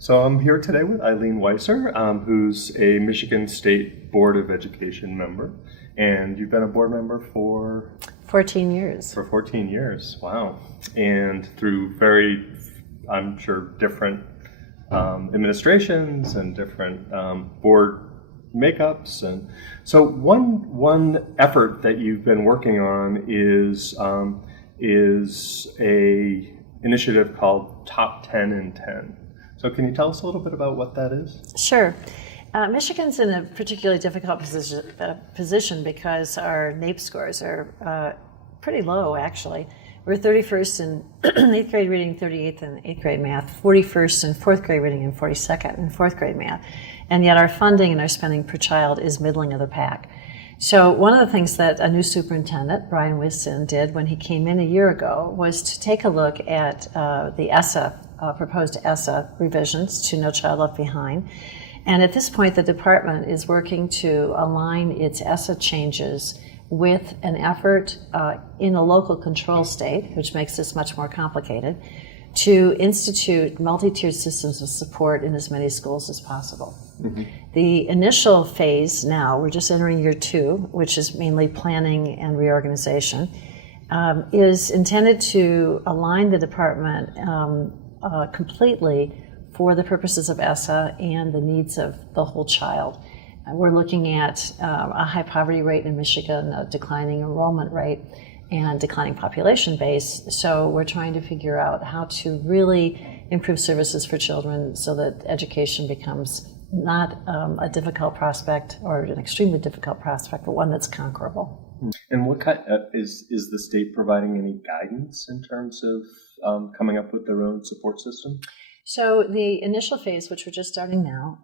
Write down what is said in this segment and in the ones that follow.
So I'm here today with Eileen Weiser, who's a Michigan State Board of Education member. And you've been a board member for? 14 years. For 14 years, wow. And through very, I'm sure, different administrations and different board makeups. And so one effort that you've been working on is a initiative called Top 10 in 10. So can you tell us a little bit about what that is? Sure. Michigan's in a particularly difficult position because our NAEP scores are pretty low, actually. We're 31st in 8th grade reading, 38th in 8th grade math, 41st in 4th grade reading, and 42nd in 4th grade math. And yet our funding and our spending per child is middling of the pack. So one of the things that a new superintendent, Brian Wiston, did when he came in a year ago was to take a look at the ESSA, proposed ESSA revisions to No Child Left Behind. And at this point, the department is working to align its ESSA changes with an effort in a local control state, which makes this much more complicated, to institute multi-tiered systems of support in as many schools as possible. Mm-hmm. The initial phase now, we're just entering year 2, which is mainly planning and reorganization, is intended to align the department completely for the purposes of ESSA and the needs of the whole child. We're looking at a high poverty rate in Michigan, a declining enrollment rate, and declining population base. So we're trying to figure out how to really improve services for children so that education becomes not a difficult prospect or an extremely difficult prospect, but one that's conquerable. And what kind is the state providing any guidance in terms of coming up with their own support system? So the initial phase, which we're just starting now,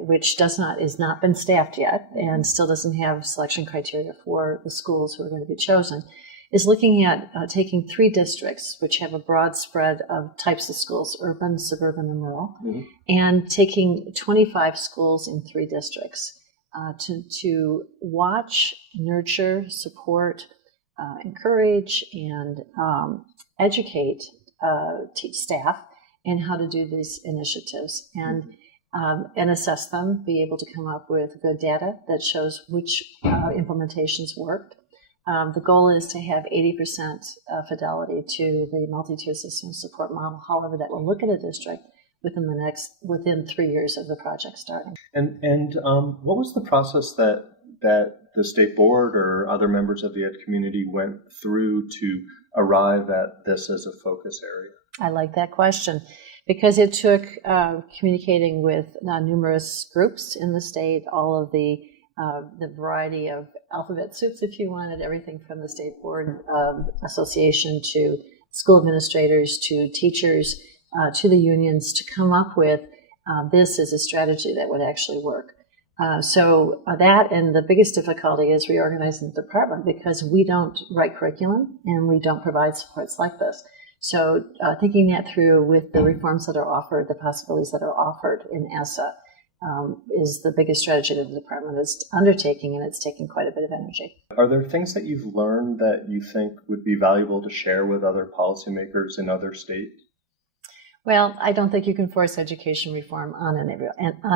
which is not been staffed yet and still doesn't have selection criteria for the schools who are going to be chosen, is looking at taking 3 districts, which have a broad spread of types of schools, urban, suburban, and rural, mm-hmm. and taking 25 schools in 3 districts to watch, nurture, support, encourage, and educate staff and how to do these initiatives and assess them, be able to come up with good data that shows which implementations worked. The goal is to have 80% fidelity to the multi-tier system support model. However, that will look at a district within 3 years of the project starting. And what was the process that the state board or other members of the ed community went through to arrive at this as a focus area? I like that question because it took communicating with numerous groups in the state, all of the variety of alphabet soups, if you wanted, everything from the State Board Association to school administrators to teachers to the unions to come up with this as a strategy that would actually work. So that and the biggest difficulty is reorganizing the department because we don't write curriculum and we don't provide supports like this. So thinking that through with the reforms that are offered, the possibilities that are offered in ESSA is the biggest strategy that the department is undertaking, and it's taking quite a bit of energy. Are there things that you've learned that you think would be valuable to share with other policymakers in other states? Well, I don't think you can force education reform on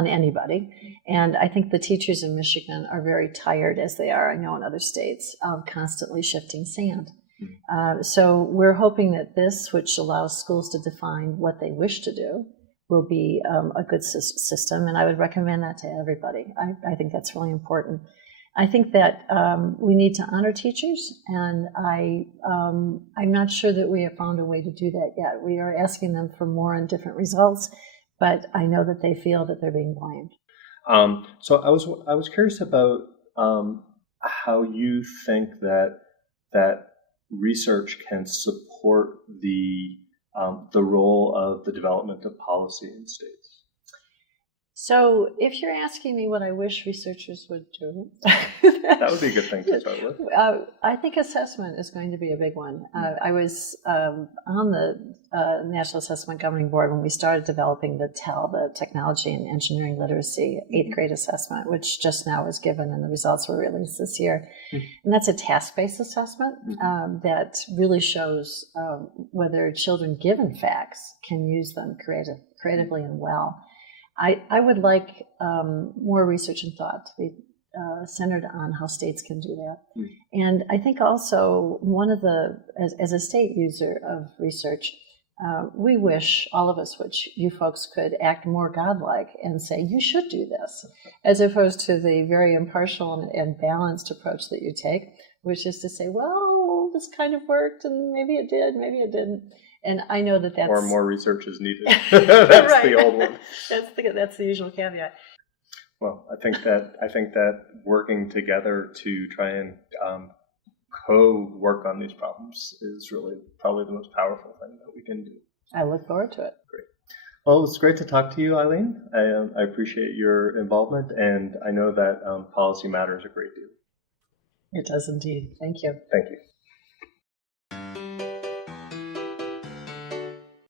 anybody. And I think the teachers in Michigan are very tired, as they are, I know, in other states, of constantly shifting sand. So we're hoping that this, which allows schools to define what they wish to do, will be a good system. And I would recommend that to everybody. I think that's really important. I think that we need to honor teachers, and I'm not sure that we have found a way to do that yet. We are asking them for more and different results, but I know that they feel that they're being blamed. So I was curious about how you think that research can support the role of the development of policy in states. So if you're asking me what I wish researchers would do, that would be a good thing to start with. I think assessment is going to be a big one. I was on the National Assessment Governing Board when we started developing the TEL, the Technology and Engineering Literacy 8th grade assessment, which just now was given and the results were released this year. And that's a task-based assessment that really shows whether children given facts can use them creatively and well. I would like more research and thought to be centered on how states can do that. And I think also one of the, as a state user of research, we wish, all of us, which you folks could act more godlike and say, you should do this, as opposed to the very impartial and balanced approach that you take, which is to say, well, this kind of worked, and maybe it did, maybe it didn't. And I know that that's... Or more research is needed. That's right. The old one. That's the usual caveat. Well, I think that working together to try and co-work on these problems is really probably the most powerful thing that we can do. I look forward to it. Great. Well, it's great to talk to you, Eileen. I appreciate your involvement, and I know that policy matters a great deal. It does indeed. Thank you. Thank you.